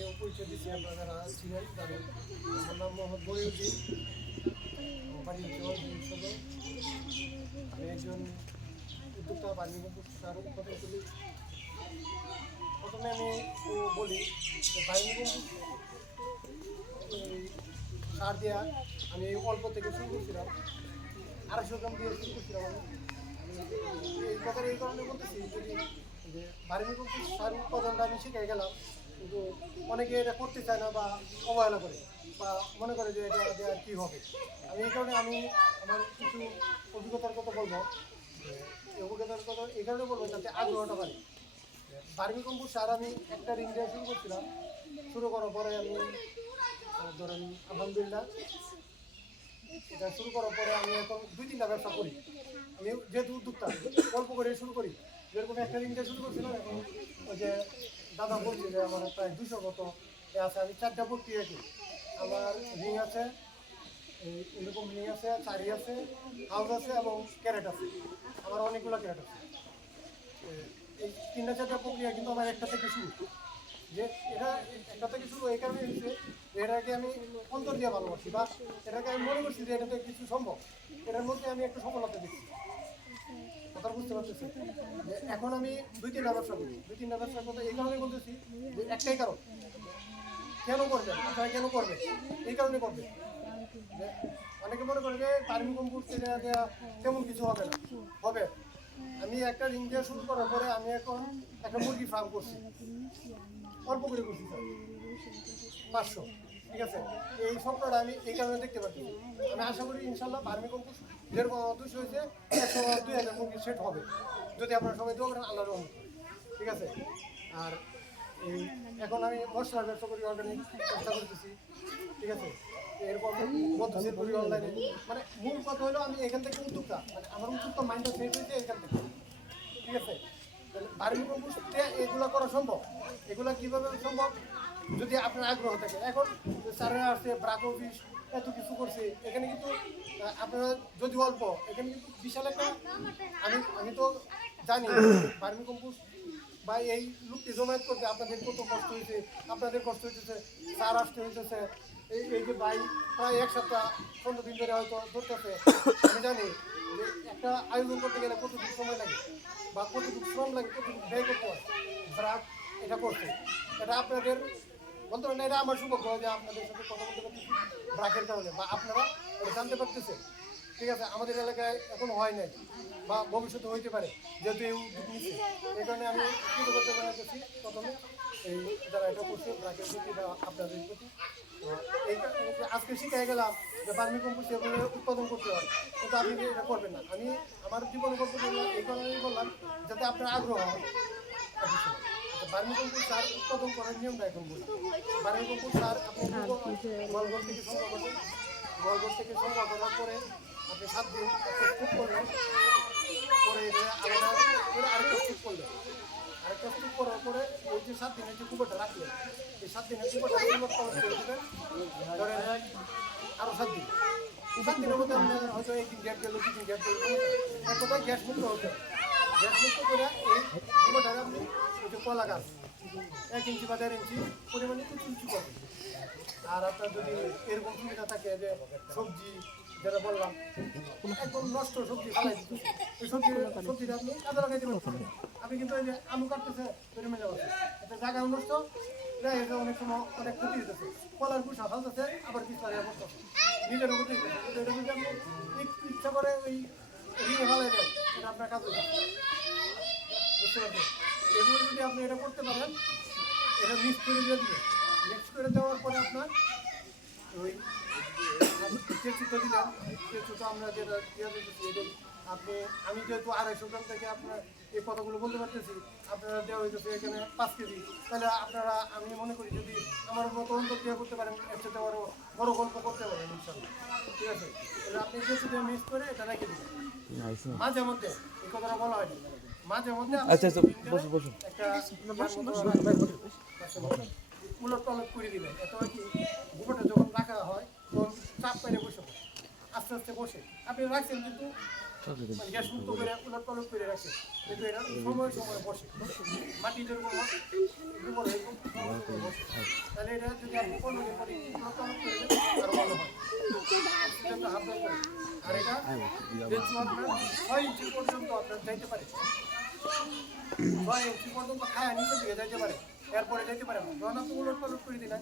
আগে পরিচয় দিচ্ছি আপনারা যারা ছিলেন জানেন আমার নাম মোহাম্মদ বরিউদ্দিন। আমার বাড়ি সদর আমি একজন উদ্যোক্তা বাণী তার উৎপাদন করি। প্রথমে আমি বলি যে সার দেওয়া আমি অল্প থেকে শুরু করছিলাম। আড়াইশো গ্রাম দিয়ে শুরু করছিলাম আমি। এই কথাটা এই কারণে বলতেছি যদি যে কম্পোস্ট সার উৎপাদনটা আমি শিখে গেলাম। কিন্তু অনেকে এটা করতে চায় না বা অবহেলা করে বা মনে করে যে এটা দেওয়ার কী হবে। আমি এই কারণে আমি আমার কিছু অভিজ্ঞতার কথা বলব। অভিজ্ঞতার কথা এই কারণে বলব যাতে আগ্রহটা বাড়ে। বার্মি কম্পোস্ট সার আমি একটা দিয়ে শুরু করছিলাম। শুরু করার পরে আমি ধরেন আলহামদুলিল্লাহ, এটা শুরু করার পরে আমি এখন দুই তিনটা ব্যবসা করি। আমি যেহেতু উদ্যোক্তা, অল্প করে শুরু করি। যেরকম একটা দিয়ে শুরু করছিলাম, এখন ওই যে দাদা বলছে যে আমার প্রায় দুশো মতো আছে, আমি চারটা ভর্তি আছি আমার রিং আছে এরকম রিং আছে চারি আছে হাউস আছে এবং ক্যারেট আছে। আমার অনেকগুলো ক্যারেট আছে। এই তিনটা চারটা প্রক্রিয়া কিন্তু আমার একটা থেকে শুরু। যে এটা একটা থেকে শুরু এই কারণে হচ্ছে এটাকে আমি অন্তর দিয়ে ভালোবাসি বা এটাকে আমি মনে করছি যে এটাতে কিছু সম্ভব। এটার মধ্যে আমি একটা সফলতা দেখছি। কথা বুঝতে পারতেছি যে এখন আমি দুই তিনটা ব্যবসা করি। দুই তিনটা ব্যবসার কথা এই কারণে বলতেছি যে একটাই কারণ, কেন করবেন? আপনারা কেন করবেন? এই কারণে করবেন। যে অনেকে মনে করে যে ফার্মি কম্পোস্ট দেওয়া দেওয়া তেমন কিছু হবে না। হবে। আমি একটা রিং দিয়ে শুরু করার পরে আমি এখন একটা মুরগি ফার্ম করছি। অল্প করে করছি, স্যার। পাঁচশো। ঠিক আছে? এই স্বপ্নটা আমি এই কারণে দেখতে পাচ্ছি। আমি আশা করি ইনশাল্লাহ ফার্মি কম্পোস্ট যেরকম আমার হয়েছে একশো দুই হাজার মুরগি সেট হবে। যদি আপনারা সবাই দোয়া করেন আল্লাহ রহমত ঠিক আছে? আর এই এখন আমি মশলার ব্যবসা করি অর্গানিক ব্যবসা করতেছি। ঠিক আছে? এরকম পদ্ধতি করি অনলাইনে মানে মূল কথা হলো আমি এখান থেকে উদ্যোক্তা। মানে আমার উদ্যোক্তা মাইন্ডটা সেট হয়েছে এখান থেকে। ঠিক আছে? বার্মি কম্পোস্টে এগুলো করা সম্ভব? এগুলো কীভাবে সম্ভব? যদি আপনার আগ্রহ থাকে। এখন স্যারেরা আসছে ব্রাক অফিস, এত কিছু করছে, এখানে কিন্তু আপনারা যদি অল্প, এখানে কিন্তু বিশাল একটা, আমি আমি তো জানি বার্মি কম্পোস্ট বা এই লোকটি জমায়েত করতে আপনাদের কত কষ্ট হয়েছে, আপনাদের কষ্ট হইতেছে সার আসতে হইতেছে, এই এই যে ভাই প্রায় এক সপ্তাহ, পনেরো দিন ধরে হয়তো ধরতেছে, আমি জানি যে একটা আয়োজন করতে গেলে কতটুকু সময় লাগে, বা কতটুকু শ্রম লাগে, কতটুকু ব্যয় করতে হয় যারা এটা করছে। এটা আপনাদের আমার যে আপনাদের কারণে, বা আপনারা জানতে ঠিক আছে, আমাদের এলাকায় বা ভবিষ্যতে হইতে পারে এই কারণে আমি প্রথমে এই এটা প্রতি। কারণে আজকে শিখে গেলাম যে বার্মি কম্পোস্ট এগুলো উৎপাদন করতে হয়, কিন্তু আপনি এটা করবেন না। আমি আমার জীবন গল্প এই কারণেই বললাম, যাতে আপনার আগ্রহ হয়। বার্মি কম্পোস্ট সার উৎপাদন করার নিয়মটা এখন বলি সার আপনি গলগল থেকে সংগ্রহ গলগল থেকে সংগ্রহ করার পরে আপনি সাত দিন স্তূপ করলেন। পরে আলাদা আরেকটা স্তূপ করলেন। আরেকটা স্তূপ করার পরে ওই যে সাত দিনের যে রাখলেন এই সাত দিনের পরিবর্তন করে দেবেন। ধরেন আরও সাত দিন। সাত দিনের মধ্যে আপনার হয়তো একদিন গ্যাপ গেল দুদিন গ্যাপ গেল এক কথায় গ্যাস মুক্ত হতে গ্যাস মুক্ত করে এই আপনি যে কলা গাছ, এক ইঞ্চি বা দেড় ইঞ্চি পরিমাণে একটু উঁচু করবেন আর আপনার যদি এরকম সুবিধা থাকে যে সবজি, যেটা বললাম, একদম নষ্ট সবজি ফালাই দিতে সবজি, সবজিটা আপনি কাজে লাগাইতে পারছেন আপনি কিন্তু এই যে আলু কাটতেছে পরিমাণে যাচ্ছে এটা জায়গা নষ্ট অনেক সময় অনেক ক্ষতি হতেছে কলার কুসা ফালতেছে, আবার লাগিয়ে পড়তেছে নিজের ক্ষতি হতেছে এটা যদি আপনি ইচ্ছা করে ওই রিঙে ফালাই দেন, এটা আপনার কাজ বুঝতে পারছেন? এগুলো যদি আপনি এটা করতে পারেন এটা মিক্স করে দিয়ে দিবেন। মিক্স করে দেওয়ার পরে আপনার ওই কেঁচুটা দিলাম কেঁচুটা আমরা যেটা দিয়ে দিতেছি এটাই আপনি আমি যেহেতু আড়াইশো গ্রাম থেকে আপনার এই কথাগুলো বলতে পারতেছি আপনারা দেওয়া হইতেছে এখানে পাঁচ কেজি। তাহলে আপনারা আমি মনে করি যদি আমার মতো অন্তর দেওয়া করতে পারেন এর সাথে আরও বড় গল্প করতে পারেন ইনশাল্লাহ ঠিক আছে? তাহলে আপনি কেঁচুটা মিক্স করে এটা রেখে দিবেন। মাঝে মধ্যে এই কথাটা বলা হয়নি। আচ্ছা আচ্ছা বসো বসো একটা উলট পালট করে দিবেন এত কি গোবরটা যখন রাখা হয় তখন চাপ পাইলে বসে আস্তে আস্তে বসে। আপনি রাখছেন কিন্তু গ্যাস মুক্ত করে উলট পালট করে রাখে। কিন্তু এটা সময় সময় বসে। মাটি যেরকম হয়, হয়ে এরকম সময় বসে। তাহলে এটা যদি আপনি পনেরো দিন পরে উলট পালট করে দেন আরও ভালো হয়। আর এটা আপনার ছয় ইঞ্চি পর্যন্ত আপনার যাইতে পারে। খায় নিচে দিকে যাইতে পারে। এরপরে যাইতে পারে যখন আপনি উলট পালট করে দিলেন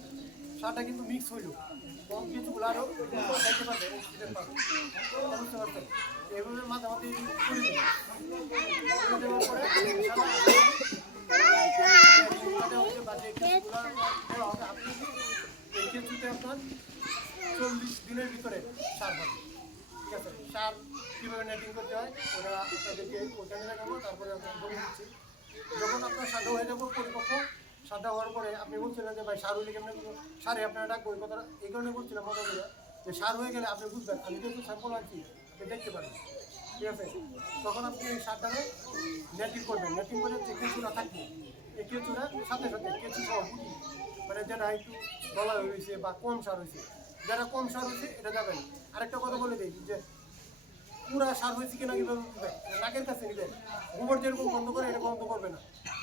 সারটা কিন্তু মিক্স হইল। এবং কিছুগুলো আরও যাইতে পারবে অক্সিজেন পাবে। বুঝতে পারছেন? এভাবে মাঝামাঝি করে দেওয়ার পরে এই কিছুতে আপনার চল্লিশ দিনের ভিতরে সার পাবে সার কীভাবে নেটিং করতে হয় ওটা আপনাদেরকে ওখানে দেখাবো, তারপরে আমি বলে দিচ্ছি। যখন আপনার সাদা হয়ে যাব পরিপক্ক সাদা হওয়ার পরে আপনি বলছিলেন যে, ভাই সার হইলে কেমন সারে আপনারা ডাকবো, এই কথাটা, এই কারণে বলছিলাম মজা করে যে সার হয়ে গেলে আপনি বুঝবেন, আমি যেহেতু স্যাম্পল আনছি দেখতে পারেন। ঠিক আছে? তখন আপনি এই সারটাকে নেটিং করবেন। নেটিং করে যে কেঁচুরা থাকবে এই কেঁচুরা সাথে সাথে কেঁচু সহ মানে যেটা একটু দলা হয়েছে বা কম সার হয়েছে যারা কম সার হয়েছে, এটা যাবেন আরেকটা কথা বলে দিই, যে পুরা সার হয়েছে কিনা কীভাবে নাকের কাছে নিবে গোবর যেরকম বন্ধ করে এটা বন্ধ করবে না।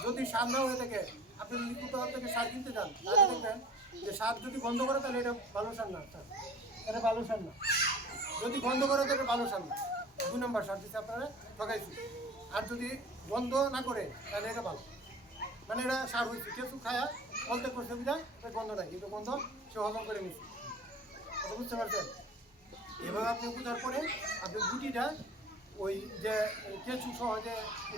যদি সার না হয়ে থাকে, আপনি যদি কোথাও থেকে সার কিনতে যান, তাহলে দেখবেন যে সার যদি বন্ধ করে, তাহলে এটা ভালো সার না এটা ভালো সার না। যদি বন্ধ করে তো এটা ভালো সার না। দুই নম্বর সার দিচ্ছে আপনারা, ঠকাইছি। আর যদি বন্ধ না করে, তাহলে এটা ভালো। মানে এটা সার হয়েছে। কিছু খায়া বলতে করছে বিধান এটা গন্ধ নাই, কিন্তু গন্ধ সে হজম করে নিচ্ছে বুঝতে পারছেন? এভাবে আপনি বোঝার পরে আপনি গুটিটা ওই যে কেঁচু সহ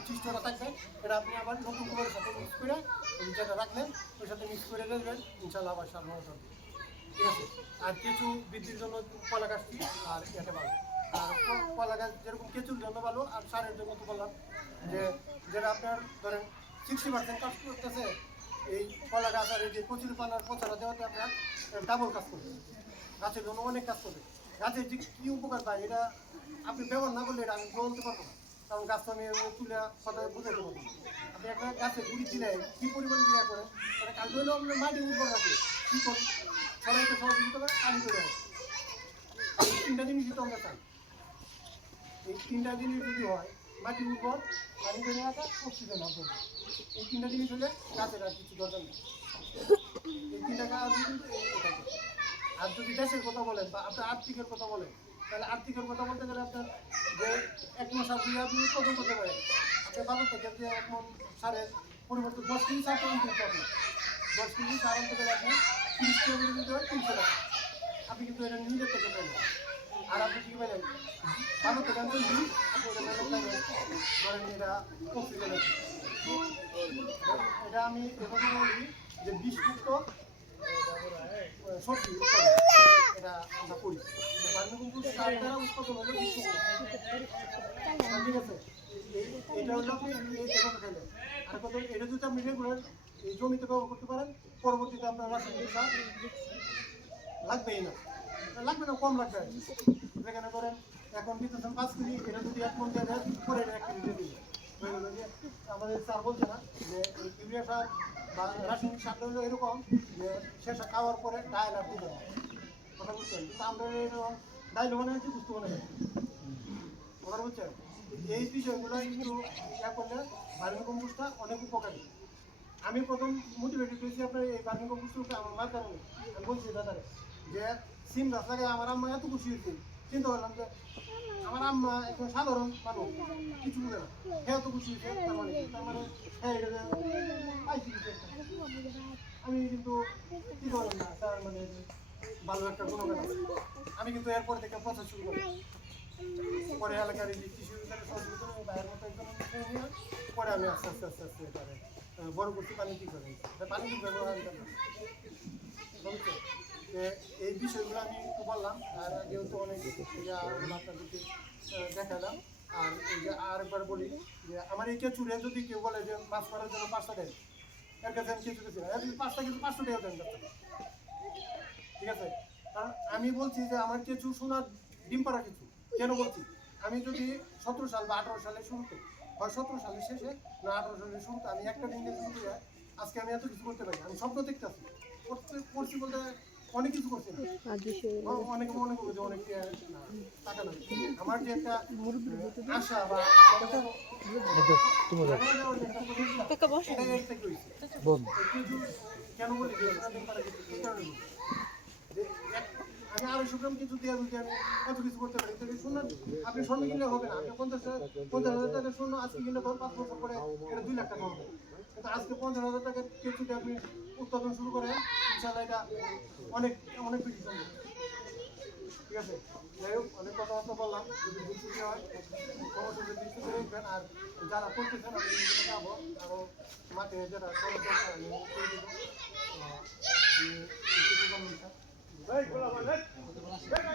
চিষ্টটা থাকবে, এটা আপনি আবার নতুন গোবরের সাথে মিক্স করে ওই যেটা রাখলেন, ওই সাথে মিক্স করে দেবেন ইনশাল্লাহ আবার সার যাবে ঠিক আছে? আর কেঁচু বৃদ্ধির জন্য কলা গাছটি আর এটা ভালো। আর কলা গাছ যেরকম কেঁচুর জন্য ভালো, আর সারের জন্য তো বললাম যে যেটা আপনার ধরেন সিক্সটি পার্সেন্ট কাজ করতেছে, এই কলা গাছ আর এই যে কচুর পানার পচারা দেওয়াতে আপনার ডাবল কাজ করবে। গাছের জন্য অনেক কাজ করবে। গাছের যে কী উপকার পায় এটা আপনি ব্যবহার না করলে এটা আমি বলতে পারব না। কারণ গাছ তো আমি তুলে কথা বুঝাতে পারব না। আপনি একটা গাছের গুড়ি দিলে কী পরিমাণ ক্রিয়া করে? এটা কাজ হলেও আপনার মাটি উর্বর রাখে। কী করে? সবাইকে সহযোগিতা করে পানি করে তিনটা জিনিসই তো আমরা চাই। এই তিনটা জিনিস যদি হয়, মাটি উর্বর পানি করে রাখা, অক্সিজেন হবে এই তিনটা জিনিস হলে গাছের আর কিছু দরকার নেই। এই তিনটা কাজ আর যদি দেশের কথা বলেন বা আপনার আর্থিকের কথা বলেন, তাহলে আর্থিকের কথা বলতে গেলে আপনার যে এক মাস দিয়ে আপনি উৎপাদন করতে পারেন? আপনার বাজার থেকে যে এক মন সারের পরিবর্তে দশ কেজি সার তৈরি করতে আপনি দশ কেজি সার আনতে গেলে আপনি তিরিশ দিতে হয় তিনশো টাকা। আপনি কিন্তু এটা নিজের থেকে পেলেন। আর আপনি কি পেলেন? বাজার থেকে আপনি এটা ধরেন এটা এটা আমি এভাবে বলি যে উৎপাদন এটা আমরা করি উৎপাদন হলো ঠিক আছে এটা হলো আপনি এটা যদি আপনি রেগুলার এই জমিতে ব্যবহার করতে পারেন পরবর্তীতে আপনার রাসায়নিক সার লাগবেই না লাগবে না কম লাগবে যেখানে ধরেন এখন দিতেছেন পাঁচ কেজি এটা যদি এক মন দিয়ে দেন, পরে এক কেজি দিয়ে দিবে গেলো যে আমাদের স্যার বলছে না যে ইউরিয়া সার বা রাসায়নিক সারটা হলো এরকম যে শেষে খাওয়ার পরে ডাইল আর দিতে হবে কথা বুঝছেন? কিন্তু আমরা এরকম ডাইল মানে হচ্ছে বুঝতে পারে না কথা বুঝছেন? এই বিষয়গুলো একটু ইয়া করলে ভার্মি কম্পোস্টটা অনেক উপকারী। আমি প্রথম মোটিভেটেড হয়েছি আপনার এই ভার্মি কম্পোস্টটা আমার মার কারণে। আমি বলছি দাদারে যে সিম লাগে আমার আম্মা এত খুশি হয়েছে। চিন্তা করলাম যে আমার আম্মা একজন সাধারণ মানুষ। কিছু বুঝে না। হ্যাঁ খুশি হয়েছে তার মানে হ্যাঁ আমি কিন্তু কি করলাম না, তার মানে ভালো একটা গুণগান। আমি কিন্তু এরপর থেকে প্রচার শুরু করি পরে এলাকার এই কৃষি বাইরের মতো পরে আমি আস্তে আস্তে আস্তে আস্তে বড় করছি পানি কি করে পানি কি ব্যবহার। বুঝছ? যে এই বিষয়গুলো আমি একটু বললাম, আর যেহেতু অনেক আপনাদেরকে দেখালাম, আর এই যে আরেকবার বলি যে আমার এই কেঁচুরে যদি কেউ বলে যে মাছ মারার জন্য পাঁচটা দেন, এর কাছে আমি কেঁচু কেঁচু পাঁচটা কিন্তু পাঁচশো টাকা দেন। ঠিক আছে? কারণ আমি বলছি যে আমার কেঁচু সোনার ডিম পাড়া কিছু কেন বলছি? আমি যদি সতেরো সাল বা আঠারো সালে শুরুতে হয় সতেরো সালের শেষে না আঠারো সালের শুরুতে আমি একটা ডিম শুরু আজকে আমি এত কিছু করতে পারি আমি স্বপ্ন দেখতেছি করতে করছি বলতে অনেক কিছু করছি অনেকে মনে যে অনেক টাকা না, আমার যে একটা আশা বা কেন বলি আমি আড়াইশো গ্রাম কিছু দেওয়া যদি আমি কত কিছু করতে পারি তাহলে শুনুন আপনি স্বর্ণ কিনলে হবে না। আপনি পঞ্চাশ পঞ্চাশ হাজার টাকা স্বর্ণ আজকে কিনলে পাঁচ বছর পরে এটা দুই লাখ টাকা হবে। কিন্তু আজকে পঞ্চাশ হাজার টাকা যদি আপনি উৎপাদন শুরু করেন ইনশাল্লাহ এটা অনেক অনেক বেশি সম্ভব ঠিক আছে? যাই হোক, অনেক কথাবার্তা বললাম। যদি ত্রুটি হয় সমস্যা দৃষ্টি করে উঠবেন আর যারা করতেছেন আমি যাব আরও মাঠে যারা আমি করে